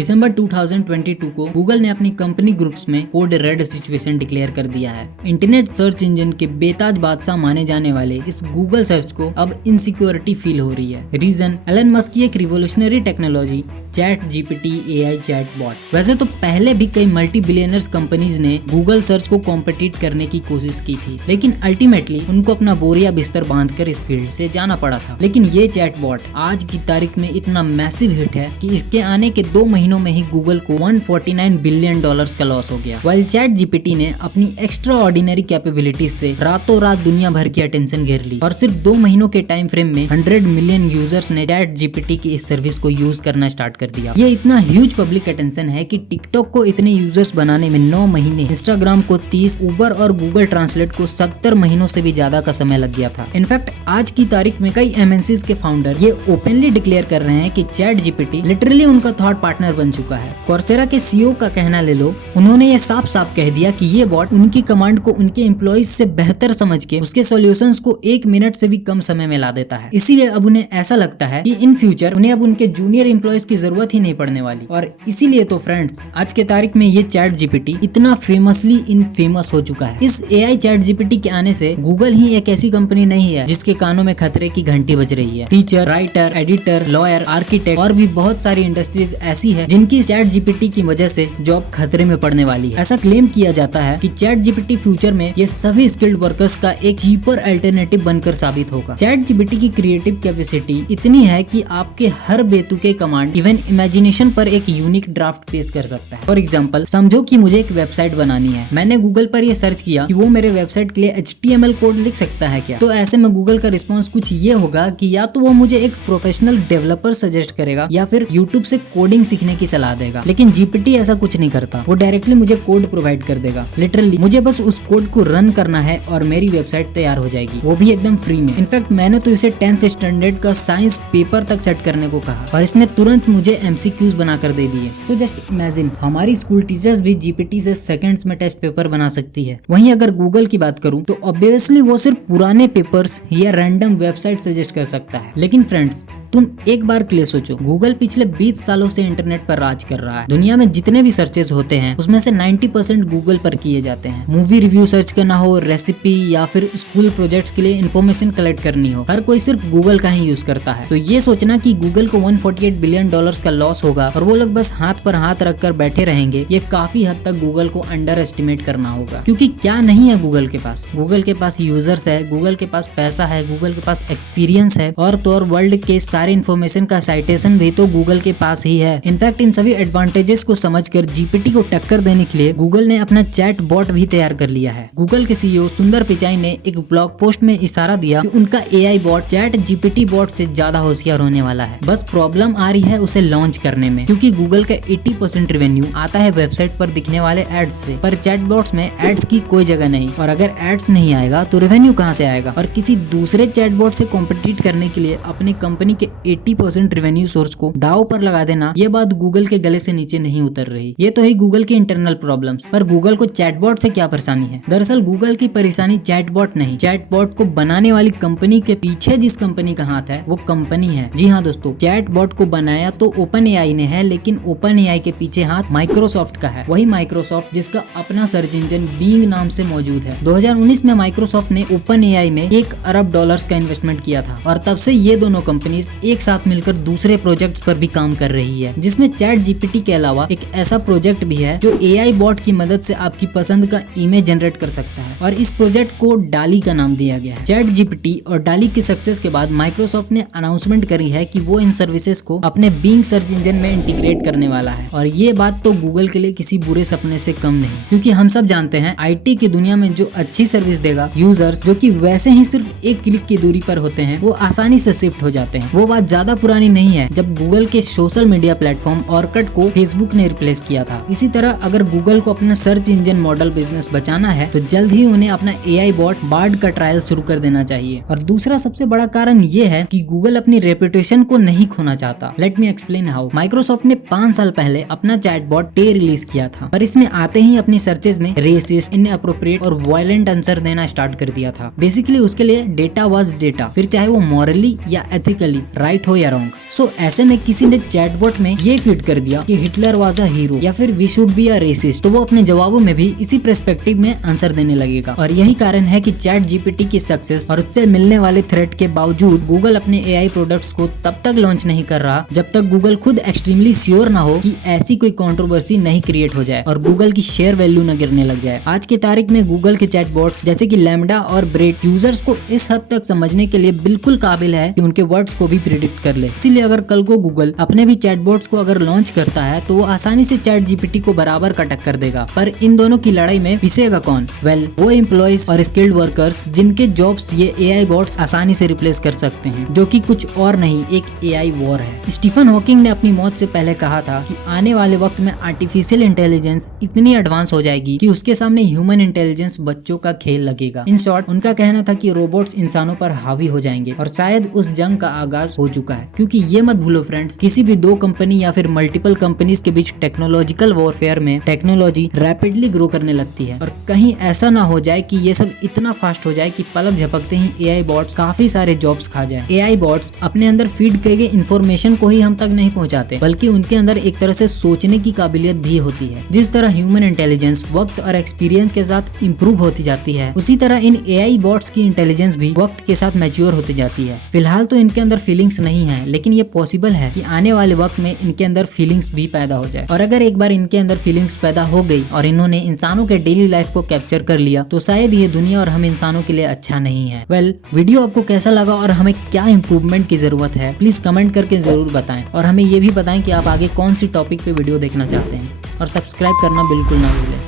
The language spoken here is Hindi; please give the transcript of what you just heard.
दिसंबर 2022 को गूगल ने अपनी कंपनी ग्रुप्स में कोड रेड सिचुएशन डिक्लेयर कर दिया है। इंटरनेट सर्च इंजन के बेताज बादशाह माने जाने वाले इस गूगल सर्च को अब इनसिक्योरिटी फील हो रही है। रीजन एलन मस्क की एक revolutionary technology chat GPT AI chat bot. वैसे तो पहले भी कई मल्टी बिलियनर्स कंपनीज ने गूगल सर्च को कॉम्पिटिट करने की कोशिश की थी, लेकिन अल्टीमेटली उनको अपना बोरिया बिस्तर बांधकर इस फील्ड से जाना पड़ा था। लेकिन ये चैट बॉट आज की तारीख में इतना मैसिव हिट है कि इसके आने के 2 महीनों में ही गूगल को $149 बिलियन का लॉस हो गया। वाइल चैट जीपीटी ने अपनी एक्स्ट्रा ऑर्डिनरी कैपेबिलिटीज से रातों रात दुनिया भर की अटेंशन घेर ली और सिर्फ 2 महीनों के टाइम फ्रेम में 100 मिलियन यूजर्स ने चैट जीपीटी की इस सर्विस को यूज करना स्टार्ट कर दिया। ये इतना ह्यूज पब्लिक अटेंशन है कि टिकटॉक को इतने यूजर्स बनाने में 9 महीने, इंस्टाग्राम को 30, उबर और गूगल ट्रांसलेट को 70 महीनों से भी ज्यादा का समय लग गया था। इनफैक्ट आज की तारीख में कई एमएनसीज के फाउंडर ये ओपनली डिक्लेयर कर रहे हैं कि चैट जीपीटी लिटरली उनका थॉट पार्टनर बन चुका है। कोर्सेरा के सीईओ का कहना ले लो, उन्होंने ये साफ साफ कह दिया कि ये बॉट उनकी कमांड को उनके एम्प्लॉइज से बेहतर समझ के उसके सॉल्यूशंस को 1 मिनट से भी कम समय में ला देता है। इसीलिए अब उन्हें ऐसा लगता है कि इन फ्यूचर उन्हें अब उनके जूनियर एम्प्लॉइज की जरूरत ही नहीं पड़ने वाली। और इसीलिए तो फ्रेंड्स आज के तारीख में ये चैट जीपीटी इतना फेमसली इनफेमस हो चुका है। इस एआई चैट जीपीटी के आने से गूगल ही एक ऐसी कंपनी नहीं है जिसके कानों में खतरे की घंटी बज रही है। Teacher, writer, editor, lawyer, architect और भी बहुत सारी इंडस्ट्रीज ऐसी है जिनकी चैट जीपीटी की वजह से जॉब खतरे में पड़ने वाली है। ऐसा क्लेम किया जाता है कि चैट जीपीटी फ्यूचर में ये सभी स्किल्ड वर्कर्स का एक चीपर अल्टरनेटिव बनकर साबित होगा। चैट जीपीटी की क्रिएटिव कैपेसिटी इतनी है कि आपके हर बेतुके कमांड इवन इमेजिनेशन पर एक यूनिक ड्राफ्ट पेश कर सकता है। फॉर एग्जांपल, समझो कि मुझे एक वेबसाइट बनानी है। मैंने गूगल पर ये सर्च किया कि वो मेरे वेबसाइट के लिए HTML कोड लिख सकता है क्या। तो ऐसे में गूगल का रिस्पॉन्स कुछ ये होगा कि या तो वो मुझे एक प्रोफेशनल डेवलपर सजेस्ट करेगा या फिर यूट्यूब से कोडिंग सीखने की सलाह देगा। लेकिन जीपीटी ऐसा कुछ नहीं करता, वो डायरेक्टली मुझे कोड प्रोवाइड कर देगा। लिटरली मुझे बस उस कोड को रन करना है और मेरी वेबसाइट तैयार हो जाएगी, वो भी एकदम फ्री में। इनफैक्ट मैंने तो इसे 10th स्टैंडर्ड का साइंस पेपर तक सेट करने को कहा और इसने तुरंत मुझे MCQs बनाकर दे दिए। तो जस्ट इमेजिन, हमारी स्कूल टीचर्स भी जीपीटी से सेकंड्स में टेस्ट पेपर बना सकती है। वहीं अगर गूगल की बात करूं तो ऑब्वियसली वो सिर्फ पुराने पेपर्स या रैंडम वेबसाइट सजेस्ट कर सकता है। लेकिन फ्रेंड्स तुम एक बार के लिए सोचो, गूगल पिछले 20 सालों से इंटरनेट पर राज कर रहा है। दुनिया में जितने भी सर्चेस होते हैं उसमें से 90% गूगल पर किए जाते हैं। मूवी रिव्यू सर्च करना हो, रेसिपी या फिर स्कूल प्रोजेक्ट्स के लिए इन्फॉर्मेशन कलेक्ट करनी हो, हर कोई सिर्फ गूगल का ही यूज करता है। तो ये सोचना कि गूगल को $148 बिलियन का लॉस होगा और वो लोग बस हाथ पर हाथ रखकर बैठे रहेंगे, ये काफी हद तक गूगल को अंडर एस्टिमेट करना होगा। क्योंकि क्या नहीं है गूगल के पास? गूगल के पास यूजर्स है, गूगल के पास पैसा है, गूगल के पास एक्सपीरियंस है और तो और वर्ल्ड के सारे इन्फॉर्मेशन का साइटेशन भी तो गूगल के पास ही है। इनफैक्ट इन सभी एडवांटेजेस को समझकर जीपीटी को टक्कर देने के लिए गूगल ने अपना चैट बॉट भी तैयार कर लिया है। गूगल के सीईओ सुंदर पिचाई ने एक ब्लॉग पोस्ट में इशारा दिया कि उनका AI bot chat GPT bot से ज्यादा होशियार होने वाला है। बस प्रॉब्लम आ रही है उसे लॉन्च करने में, क्योंकि गूगल का 80% रेवेन्यू आता है वेबसाइट पर दिखने वाले एड्स से, पर चैट बॉट्स में एड्स की कोई जगह नहीं। और अगर एड्स नहीं आएगा तो रेवेन्यू कहाँ से आएगा? और किसी दूसरे चैट बॉट से कॉम्पिटिट करने के लिए अपनी कंपनी के 80% रेवेन्यू सोर्स को दांव पर लगा देना, ये बात गूगल के गले से नीचे नहीं उतर रही। ये तो है गूगल के इंटरनल प्रॉब्लम्स। पर गूगल को चैटबॉट से क्या परेशानी है? दरअसल गूगल की परेशानी चैटबॉट नहीं, चैटबॉट को बनाने वाली कंपनी के पीछे जिस कंपनी का हाथ है वो कंपनी है। जी हाँ दोस्तों, चैटबॉट को बनाया तो OpenAI ने है, लेकिन OpenAI के पीछे हाथ माइक्रोसॉफ्ट का है। वही माइक्रोसॉफ्ट जिसका अपना सर्च इंजन Bing नाम से मौजूद है। 2019 में माइक्रोसॉफ्ट ने OpenAI में $1 अरब का इन्वेस्टमेंट किया था और तब से ये दोनों कंपनीज एक साथ मिलकर दूसरे प्रोजेक्ट्स पर भी काम कर रही है, जिसमें चैट जीपीटी के अलावा एक ऐसा प्रोजेक्ट भी है जो एआई बॉट की मदद से आपकी पसंद का इमेज जनरेट कर सकता है और इस प्रोजेक्ट को डाली का नाम दिया गया है। चैट जीपीटी और डाली के सक्सेस के बाद माइक्रोसॉफ्ट ने अनाउंसमेंट करी है कि वो इन सर्विसेज को अपने Bing सर्च इंजन में इंटीग्रेट करने वाला है। और ये बात तो गूगल के लिए किसी बुरे सपने से कम नहीं, क्योंकि हम सब जानते हैं आईटी की दुनिया में जो अच्छी सर्विस देगा, यूजर्स जो कि वैसे ही सिर्फ एक क्लिक की दूरी पर होते हैं, वो आसानी से शिफ्ट हो जाते हैं। वो बात ज्यादा पुरानी नहीं है जब गूगल के सोशल मीडिया प्लेटफॉर्म ऑर्कुट को फेसबुक ने रिप्लेस किया था। इसी तरह अगर गूगल को अपना सर्च इंजन मॉडल बिजनेस बचाना है तो जल्द ही उन्हें अपना एआई बॉट बार्ड का ट्रायल शुरू कर देना चाहिए। और दूसरा सबसे बड़ा कारण ये है कि गूगल अपनी रेपुटेशन को नहीं खोना चाहता। Let me explain how. Microsoft ने 5 साल पहले अपना चैटबॉट टे रिलीज किया था, पर इसने आते ही अपनी सर्चेज में रेसिस्ट, इनअप्रोप्रिएट और वायलेंट आंसर देना स्टार्ट कर दिया था। बेसिकली उसके लिए डेटा वाज डेटा, फिर चाहे वो मॉरली या एथिकली राइट हो या रॉन्ग। सो ऐसे में किसी ने चैटबॉट में ये फीड कर दिया कि हिटलर वाज अ हीरो या फिर we should be a racist, तो वो अपने जवाबों में भी इसी पर्सपेक्टिव में आंसर देने लगेगा। और यही कारण है कि चैट जीपीटी की सक्सेस और उससे मिलने वाले थ्रेट के बावजूद गूगल अपने एआई प्रोडक्ट्स को तब तक लॉन्च नहीं कर रहा जब तक गूगल खुद एक्सट्रीमली श्योर ना हो कि ऐसी कोई कंट्रोवर्सी नहीं क्रिएट हो जाए और गूगल की शेयर वैल्यू न गिरने लग जाए। आज की तारीख में गूगल के चैटबॉट्स जैसे कि लैम्बडा और ब्रेड यूजर्स को इस हद तक समझने के लिए बिल्कुल काबिल है कि उनके वर्ड्स को भी प्रिडिक्ट कर ले। इसीलिए अगर कल को गूगल अपने भी चैटबॉट्स को अगर लॉन्च करता है तो वो आसानी से चैट जीपीटी को बराबर का टक्कर देगा। पर इन दोनों की लड़ाई में पिसेगा कौन? वेल, वो एम्प्लॉइज और स्किल्ड वर्कर्स जिनके जॉब्स ये एआई बॉट्स आसानी से रिप्लेस कर सकते हैं, जो कि कुछ और नहीं एक एआई वॉर है। स्टीफन हॉकिंग ने अपनी मौत से पहले कहा था कि आने वाले वक्त में आर्टिफिशियल इंटेलिजेंस इतनी एडवांस हो जाएगी कि उसके सामने ह्यूमन इंटेलिजेंस बच्चों का खेल लगेगा। इन शॉर्ट, उनका कहना था कि रोबोट्स इंसानों पर हावी हो जाएंगे और शायद उस जंग का आगाज हो चुका है। क्योंकि ये मत भूलो फ्रेंड्स, किसी भी दो कंपनी या फिर मल्टीपल कंपनीज के बीच टेक्नोलॉजिकल वॉरफेयर में टेक्नोलॉजी रैपिडली ग्रो करने लगती है और कहीं ऐसा ना हो जाए कि ये सब इतना फास्ट हो जाए कि पलक झपकते ही एआई बॉट्स काफी सारे जॉब्स खा जाए। एआई बॉट्स अपने अंदर फीड किए गए इंफॉर्मेशन को ही हम तक नहीं पहुंचाते, बल्कि उनके अंदर एक तरह से सोचने की काबिलियत भी होती है। जिस तरह ह्यूमन इंटेलिजेंस वक्त और एक्सपीरियंस के साथ इंप्रूव होती जाती है, उसी तरह इन एआई बॉट्स की इंटेलिजेंस भी वक्त के साथ मैच्योर होती जाती है। फिलहाल तो इनके अंदर फीलिंग्स नहीं है, लेकिन ये पॉसिबल है कि आने वाले वक्त में इनके अंदर फीलिंग्स भी पैदा हो जाए। और अगर एक बार इनके अंदर फीलिंग्स पैदा हो गई और इन्होंने इंसानों के डेली लाइफ को कैप्चर कर लिया, तो शायद ये दुनिया और हम इंसानों के लिए अच्छा नहीं है। वेल, वीडियो आपको कैसा लगा और हमें क्या इंप्रूवमेंट की जरूरत है, प्लीज कमेंट करके जरूर बताएं। और हमें ये भी बताएं कि आप आगे कौन सी टॉपिक पे वीडियो देखना चाहते हैं, और सब्सक्राइब करना बिल्कुल ना भूलें।